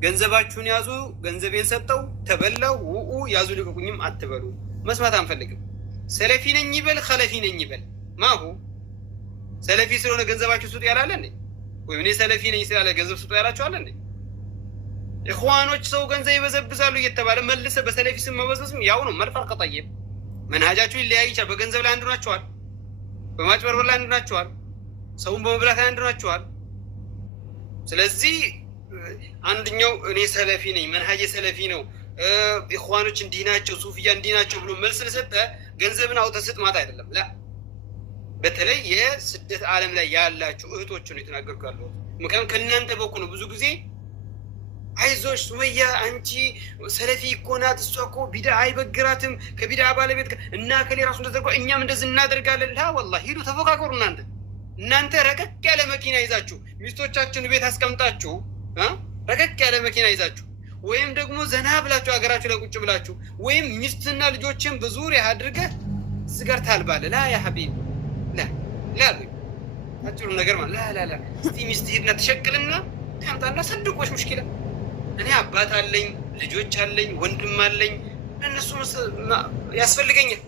ገንዘባችሁን ያዙ፣ ገንዘቤን ሰጠው ተበላው ያዙ ልቀቁኝም አትበሉ። መስማት አንፈልግም። ሰለፊ ነኝ ይበል ኸለፊ ነኝ ይበል ማሁ ሰለፊ ስለሆነ ገንዘባችሁ ስጡ ያላለ እንዴ? ወይም እኔ ሰለፊ ነኝ ስላለ ገንዘብ ስጡ ያላችኋል እንዴ? ኢኽዋኖች ሰው ገንዘብ ይበዘብዛሉ እየተባለ መልሰ በሰለፊ ስም መበዝበዝም ያው ነው። መልፈርቅ ጠይብ መንሃጃችሁ ይለያይ ይችላል። በገንዘብ ላይ አንዱ ናቸዋል፣ በማጭበርበር ላይ አንዱ ናቸዋል፣ ሰውን በመብላት ላይ አንዱ ናቸዋል። ስለዚህ አንደኛው እኔ ሰለፊ ነኝ መንሃጅ ሰለፊ ነው ኢኽዋኖች እንዲህ ናቸው ሱፊያ እንዲህ ናቸው ብሎ መልስ ለሰጠ ገንዘብን አውጥተህ ስጥ ማለት አይደለም። ላ በተለይ የስደት ዓለም ላይ ያላችሁ እህቶች ነው የተናገርኩ ያለው። ምክንያቱም ከእናንተ በኩል ነው ብዙ ጊዜ አይዞሽ ሱመያ አንቺ ሰለፊ እኮ ናት እሷ እኮ ቢድዓ አይበግራትም ከቢድዓ ባለቤት እና ከሌ ራሱ እንደዘርጓ እኛም እንደዚህ እናደርጋለን። ላ ወላሂ ሂዱ ተፎካከሩ። እናንተ ረቀቅ ያለ መኪና ይዛችሁ ሚስቶቻችሁን ቤት አስቀምጣችሁ ረቀቅ ያለ መኪና ይዛችሁ ወይም ደግሞ ዘና ብላችሁ ሀገራችሁ ላይ ቁጭ ብላችሁ ወይም ሚስትና ልጆችን በዙሪያ አድርገህ ስጋር ታልባለህ። ላ ያ ሐቢብ ላ አጭሩ ነገር ማለት ላ እስቲ ሚስት ሂድና ተሸቅልና ታምጣና ሰድቆሽ ሙሽኪላ እኔ አባት አለኝ ልጆች አለኝ ወንድም አለኝ እነሱ ያስፈልገኛል